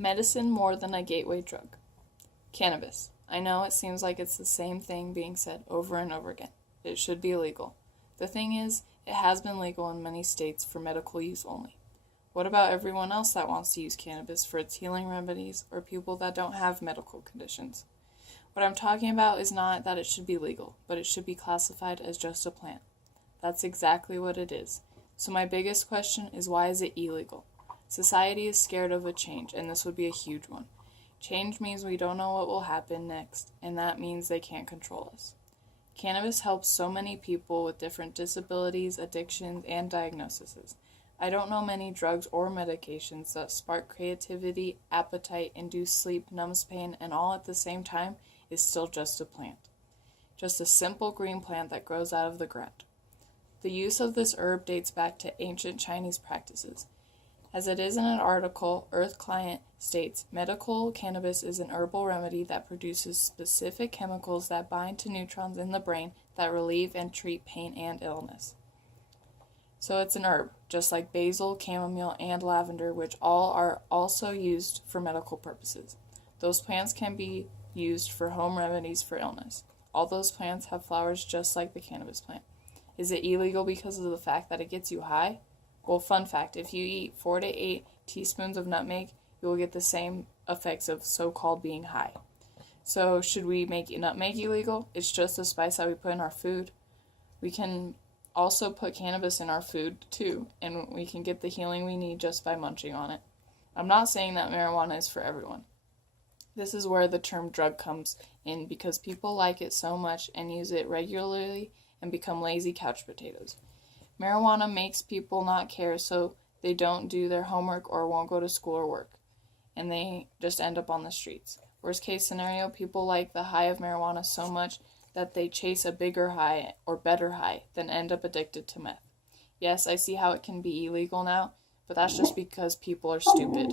Medicine more than a gateway drug. Cannabis. I know it seems like it's the same thing being said over and over again. It should be illegal. The thing is, it has been legal in many states for medical use only. What about everyone else that wants to use cannabis for its healing remedies or people that don't have medical conditions? What I'm talking about is not that it should be legal, but it should be classified as just a plant. That's exactly what it is. So my biggest question is, why is it illegal? Society is scared of a change, and this would be a huge one. Change means we don't know what will happen next, and that means they can't control us. Cannabis helps so many people with different disabilities, addictions, and diagnoses. I don't know many drugs or medications that spark creativity, appetite, induce sleep, numbs pain, and all at the same time is still just a plant. Just a simple green plant that grows out of the ground. The use of this herb dates back to ancient Chinese practices. As it is in an article, Earth Client states, medical cannabis is an herbal remedy that produces specific chemicals that bind to neutrons in the brain that relieve and treat pain and illness. So it's an herb, just like basil, chamomile, and lavender, which all are also used for medical purposes. Those plants can be used for home remedies for illness. All those plants have flowers just like the cannabis plant. Is it illegal because of the fact that it gets you high? Well, fun fact, if you eat 4 to 8 teaspoons of nutmeg, you will get the same effects of so-called being high. So should we make nutmeg illegal? It's just a spice that we put in our food. We can also put cannabis in our food too, and we can get the healing we need just by munching on it. I'm not saying that marijuana is for everyone. This is where the term drug comes in because people like it so much and use it regularly and become lazy couch potatoes. Marijuana makes people not care, so they don't do their homework or won't go to school or work, and they just end up on the streets. Worst case scenario, people like the high of marijuana so much that they chase a bigger high or better high, then end up addicted to meth. Yes, I see how it can be illegal now, but that's just because people are stupid.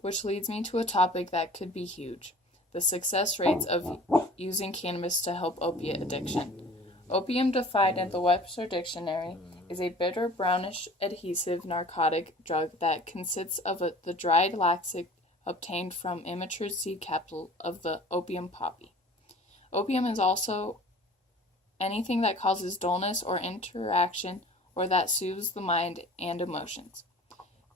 Which leads me to a topic that could be huge: the success rates of using cannabis to help opiate addiction. Opium, defined in the Webster Dictionary, is a bitter, brownish, adhesive narcotic drug that consists of the dried laxative obtained from immature seed capsule of the opium poppy. Opium is also anything that causes dullness or interaction or that soothes the mind and emotions.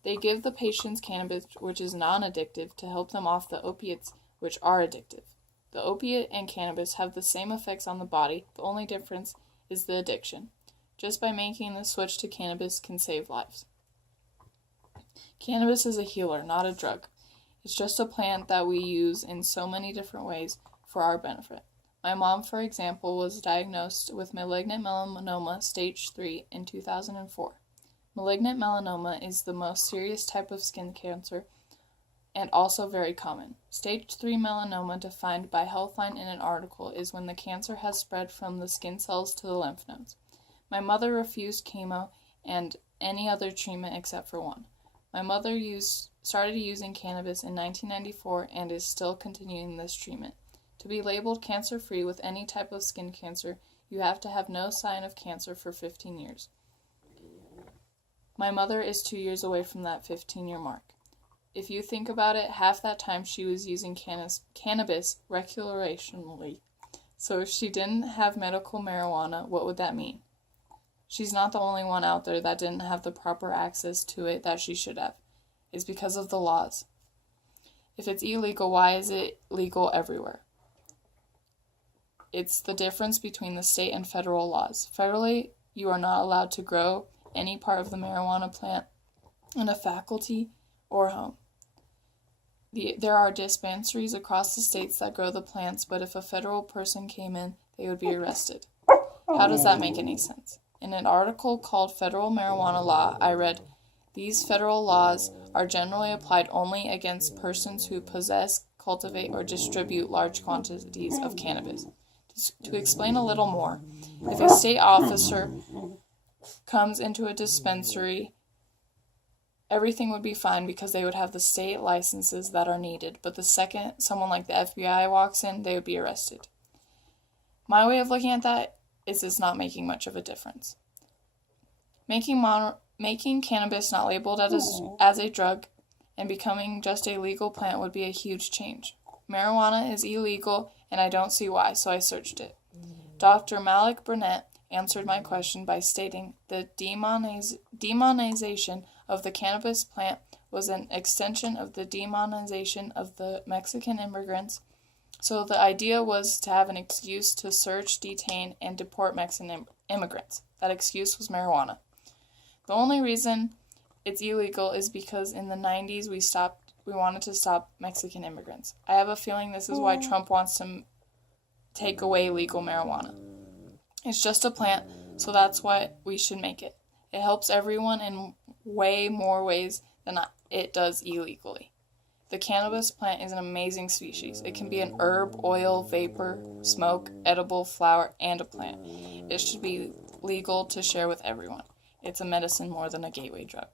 They give the patients cannabis, which is non-addictive, to help them off the opiates, which are addictive. The opiate and cannabis have the same effects on the body, the only difference is the addiction. Just by making the switch to cannabis can save lives. Cannabis is a healer, not a drug. It's just a plant that we use in so many different ways for our benefit. My mom, for example, was diagnosed with malignant melanoma stage 3 in 2004. Malignant melanoma is the most serious type of skin cancer and also very common. Stage 3 melanoma, defined by Healthline in an article, is when the cancer has spread from the skin cells to the lymph nodes. My mother refused chemo and any other treatment except for one. My mother started using cannabis in 1994 and is still continuing this treatment. To be labeled cancer-free with any type of skin cancer, you have to have no sign of cancer for 15 years. My mother is 2 years away from that 15-year mark. If you think about it, half that time she was using cannabis recreationally. So if she didn't have medical marijuana, what would that mean? She's not the only one out there that didn't have the proper access to it that she should have. It's because of the laws. If it's illegal, why is it legal everywhere? It's the difference between the state and federal laws. Federally, you are not allowed to grow any part of the marijuana plant in a faculty or home. There are dispensaries across the states that grow the plants, but if a federal person came in, they would be arrested. How does that make any sense? In an article called Federal Marijuana Law, I read, "These federal laws are generally applied only against persons who possess, cultivate, or distribute large quantities of cannabis." To explain a little more, if a state officer comes into a dispensary, everything would be fine because they would have the state licenses that are needed, but the second someone like the FBI walks in, they would be arrested. My way of looking at that is it's not making much of a difference. Making cannabis not labeled as a drug and becoming just a legal plant would be a huge change. Marijuana is illegal, and I don't see why, so I searched it. Dr. Malik Burnett answered my question by stating the demonization of the cannabis plant was an extension of the demonization of the Mexican immigrants, so the idea was to have an excuse to search, detain, and deport Mexican immigrants. That excuse was marijuana. The only reason it's illegal is because in the 90s we wanted to stop Mexican immigrants. I have a feeling this is why Trump wants to take away legal marijuana. It's just a plant, so that's why we should make it. It helps everyone in way more ways than it does illegally. The cannabis plant is an amazing species. It can be an herb, oil, vapor, smoke, edible, flower, and a plant. It should be legal to share with everyone. It's a medicine more than a gateway drug.